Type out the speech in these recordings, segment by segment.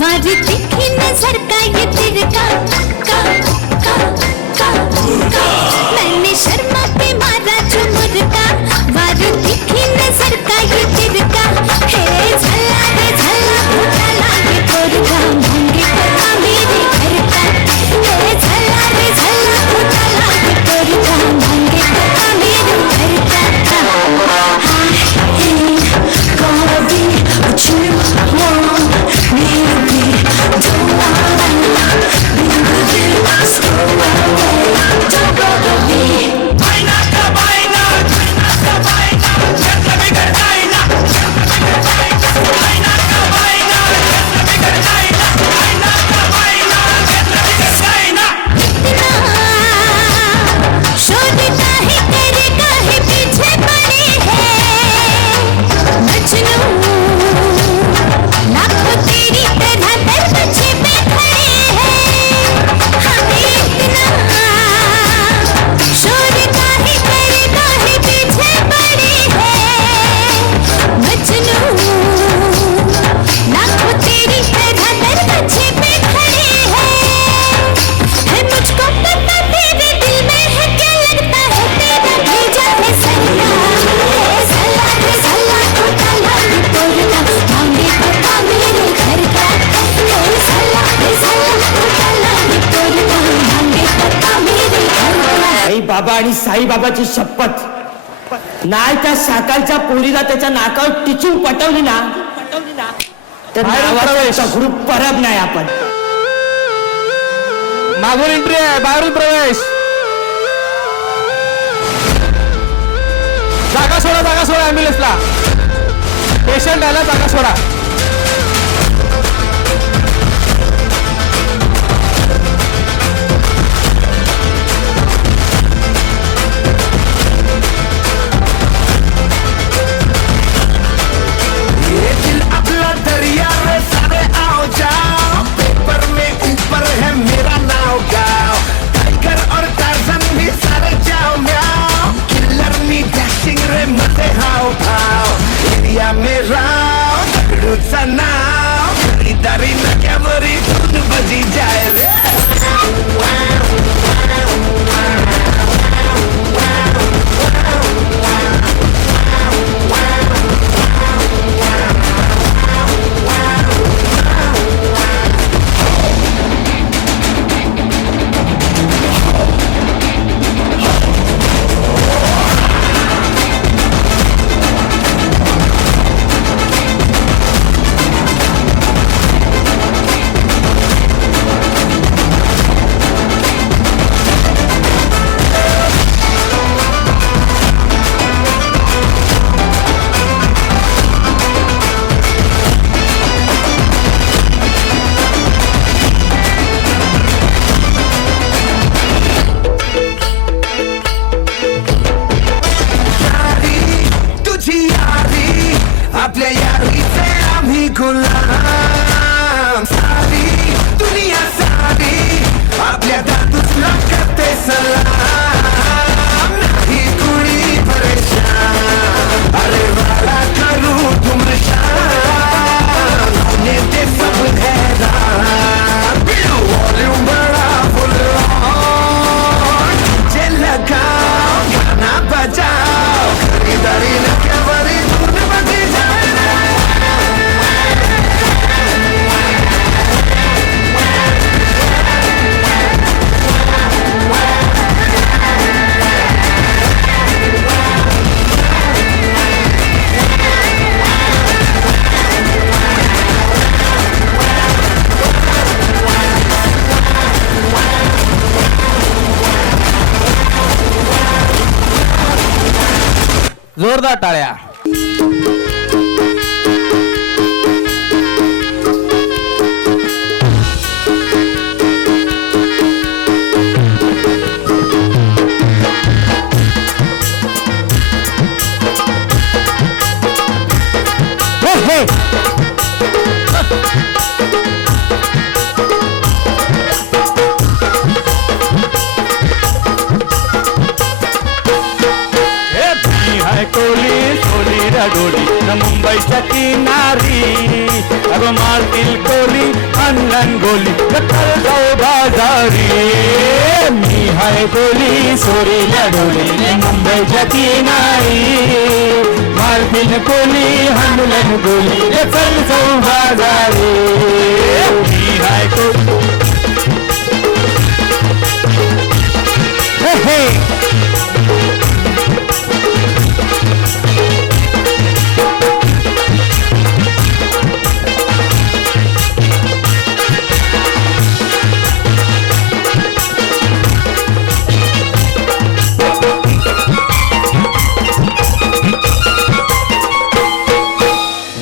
वारी तीखी नजर का ये तिरका का का का का मैंने शर्मा के मारा झुमरका वारी तीखी नजर का ये तिरका हे झल्ला रे झल्ला घोटाला ये तोरका मांगे पता मेरे घर का हे झल्ला रे झल्ला घोटाला ये तोरका मांगे पता मेरे घर का Gonna be what you want me to be. Don't wanna be with you. Just go away. Don't bother me. Baina ka baina, jatla bigar jaina. Baina ka baina, jatla bigar jaina. Baina ka baina, jatla bigar jaina. शोध काहे तेरे काहे पीछे पड़े हैं मजनू लाखों तेरी तरह दर बचे पे खड़े हैं हमें इतना शोर काहे तेरे काहे पीछे पड़े हैं मजनू लाखों तेरी तरह दर बचे पे खड़े हैं मुझको पता तेरे दिल में है क्या लगता है तेरा भेजा है सल्ला रे सल्ला घोटाला ये तोरका मांगे पता मेरे घर का सल्ला रे सल्ला घोटाला ये तोरका मांगे पता मेरे घर का आई बाबा आणि साई बाबाची शपथ नाही त्या साकालच्या पोरीला त्याच्या नाकावर टिचून पटवली ना तर नावाचा ग्रुप परब नाही आपण मागून एंट्री आहे बाहेरून प्रवेश जागा सोडा ॲम्ब्युलन्सला पेशंट आला जागा सोडा ये दिल अपना दरिया में सारे आओ जाओ पेपर में ऊपर है मेरा नाव गाओ टाइगर और टार्जन भी सारे जाओ म्याओ किलर मी डैशिंग रे मते हाव भाव एरिया में राव दगडूचा नाव खरीदारी नक्यावरी धून बजी जाए रे आपल्या यारीचे आम्ही गुलाम सारी दुनिया सारी आपल्या दातूच लागते सलाम नाही कुणी परेशान अरे वाला करू तुम शान होने दे सब हैरान बिलो वॉल्यूम बड़ा फुल जे लगाओ गाना बजाओ खरीदारी न केवरी धून बजी जाए जोरदार टाळ्या गोडी न मुंबईच्या किनारी अगं मारतील कोली हाणलन गोली चल जाऊ बाजारी मी हाय गोली सोरीला डोली मुंबईच्या किनारी मारतील कोली हाणलन गोली चल जाऊ बाजारी मी हाय गोली हे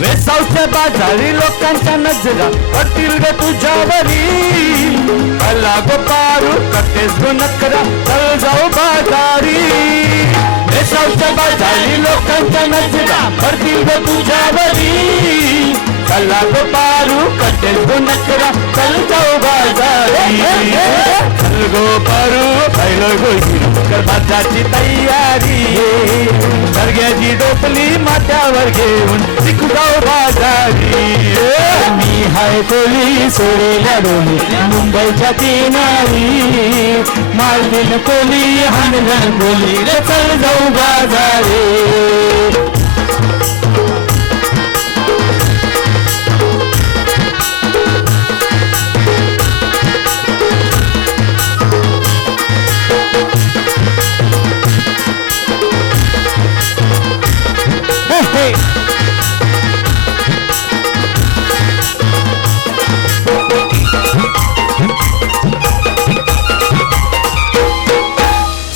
वेसावच्या बाजारी लोकांच्या नजरा पडतील ग तुझ्यावरी अला गो पारू कटेस गो नकरा चल जाऊ बाजारी वेसावच्या बाजारी लोकांच्या नजरा पडतील ग तुझ्यावरी अला गो पारू कटेस गो नकरा चल जाऊ बाजारी चल गो पारू पहिलो गो कर बाजाची तयारी सरग्याची डोकली माथ्यावर घेऊन शिकू जाऊ बाजारी मी हाय कोली सोरेल्या डोली मुंबईच्या किनारी मारतील कोली हाणलन गोली रे चल जाऊ बाजारी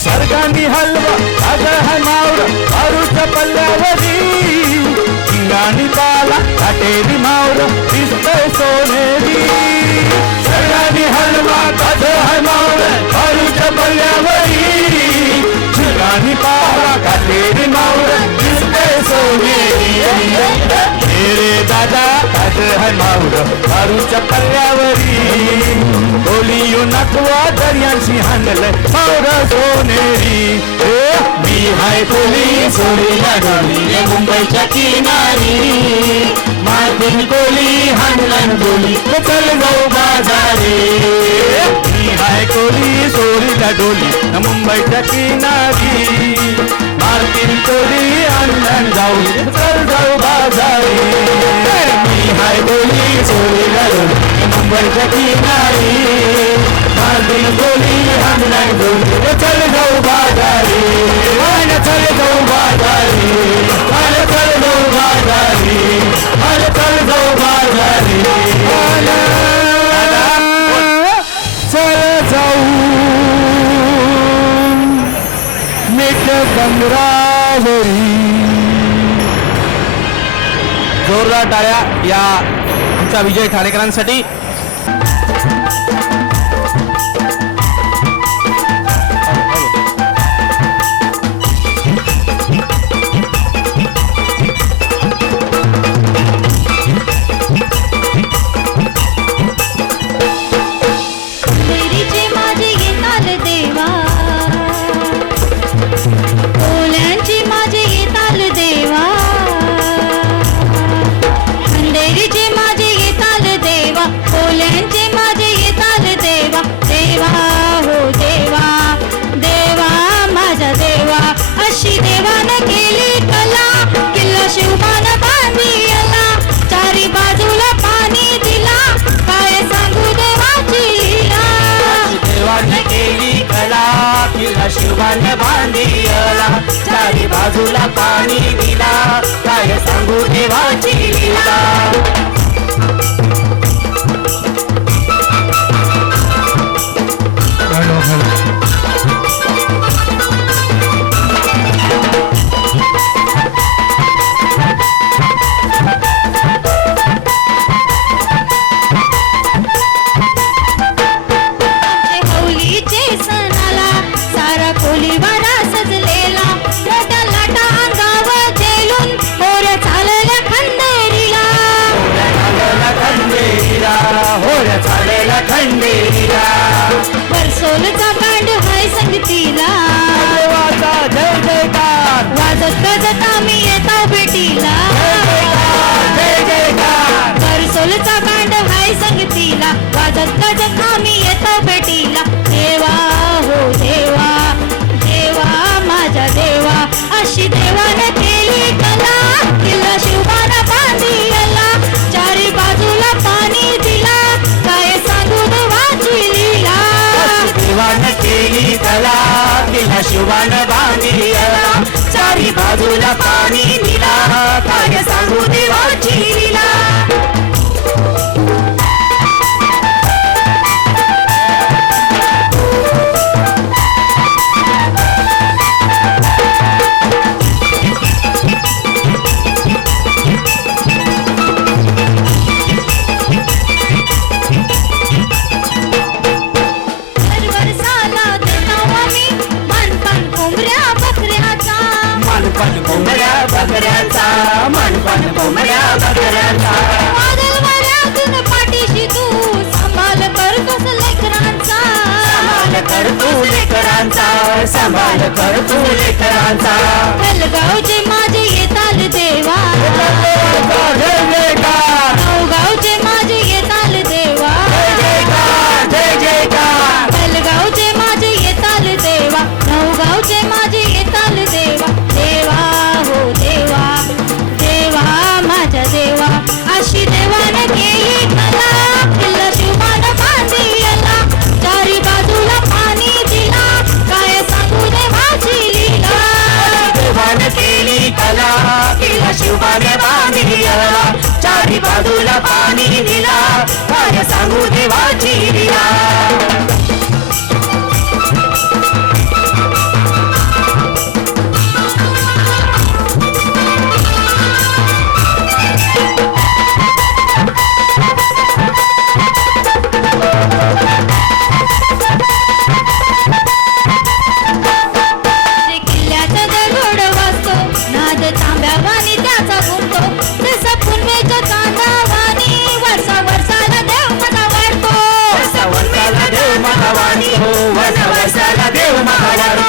सरगांनी हलवा सागर है मावरा मारूच्या पल्ल्यावरी शिंगाणी पाला काटेरी मावरा दिसतंय सोनेरी सरगांनी हलवा सागर है मावरा मारूच्या पल्ल्यावरी शिंगाणी पाला काटेरी मावरा दिसतंय सोनेरी रे दादा सागर है मावरा मारूच्या पल्ल्यावरी बोलियो नकवा दर्यांशी हाणल मावरा सोनेरी मी हाय कोली सोरीला डोली मुंबईच्या किनारी मारतील कोली हाणलन गोली चल जाऊ बाजारी मी हाय कोली सोरीला डोली मुंबईच्या किनारी मारतील कोली हाणलन जाऊ चल जाऊ बाजारी मी हाय कोली सोरीला डोली मुंबईच्या किनारी मारतील कोली हाणलन गोली चल जाऊ बाजारी चल जाऊ बाजारी चल जाऊ बाजारी चल जाऊ बाजारी चल जाऊ मीठ डोंगरावरी जोरदार टाळ्या या आमच्या विजय ठाणेकरांसाठी अंधेरीचे माझे येताल देवा ओल्यांची माझे येताल देवा अंधेरीचे माझे येताल देवा ओल्यांचे माझे येताल देवा देवा हो देवा देवा माझा देवा अशी देवानं केली कला किल्ला शिवबान बांधी आला चारी बाजूला पाणी दिला काय सांगू देवाची लीला देवाने केली कला किल्ला शिवाने बांधिला चारी बाजूला पाणी दिला काय सांगू देवाची लीला होलीचे सणाला सारा कोलीवाडा सजलेला मोठ्या लाटा अंगावर झेलून पोरं चालल्या खंदेरीला आज आम्ही येतो भेटीला देवा हो देवा देवा माझ्या देवा अशी देवाने केली कला किल्ला शिवबाला बांधिला चारी बाजूला पाणी दिला काय सांगू देवाची लीला देवानं केली कला तिला शिवानं बांधिला चारी बाजूला पाणी दिला काय सांगू देवाची लीला दर वर्षाला देतो आम्ही मानपान कोंबड्या बकऱ्याचा मानपान कोंबड्या बकऱ्याचा मानपान कोंबड्या बकऱ्याचा वादळ वाऱ्यातून पाठीशी तू सांभाळ करतोस लेकरांचा सांभाळ कर तू लेकरांचा सांभाळ कर तू लेकरांचा बेलगावचे माझे येताल देवा जय जयकार नवगावचे माझे येताल देवा जय जयकार बेलगावचे माझे येताल देवा नवगावचे माझे येताल देवा देवा हो देवा देवा माझ्या देवा अशी देवाने केली कला किल्ला शिवबानं बांधिला चारी बाजूला पाणी दिला काय सांगू देवाची लीला देवानं केली कला तिला शिवाने बांधिला चारी बाजूला पाणी दिला काय सांगू देवाची लीला ते किल्ल्याचा दगड वाजतो नाद तांब्यावानी त्याचा घुमतो तसा पुनवेच्या चांदावानी वर्षा वर्षाला देव मला वाटतो वर्षाला देव महावाणी हो वर्षाला देव महावाणी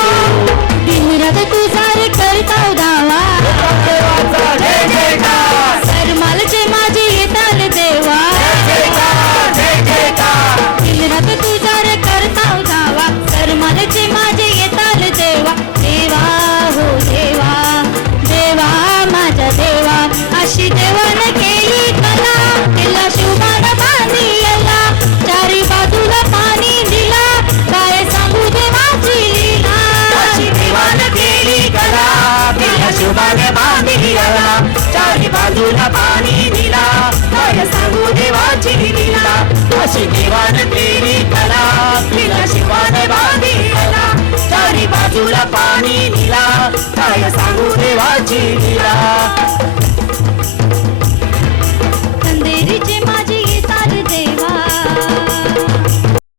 दिनरात तुझा रे करताव दावा जय जयकार सरमालचे माझे येताल देवा जय जयकार दिनरात तुझा रे करताव दावा सरमालचे माझे येताल देवा देवा हो देवा देवा माझ्या देवा अशी देवाने केली कला किल्ला शिवबानं बांधिला चारी बाजूला पाणी दिला काय सांगू देवाची लीला अशी देवानं केली कला तिला शिवाने बांधिला चारी बाजूला पाणी दिला काय सांगू देवाची लीला अशी देवानं केली कला तिला शिवाने बांधिला चारी बाजूला पाणी दिला काय सांगू देवाची लीला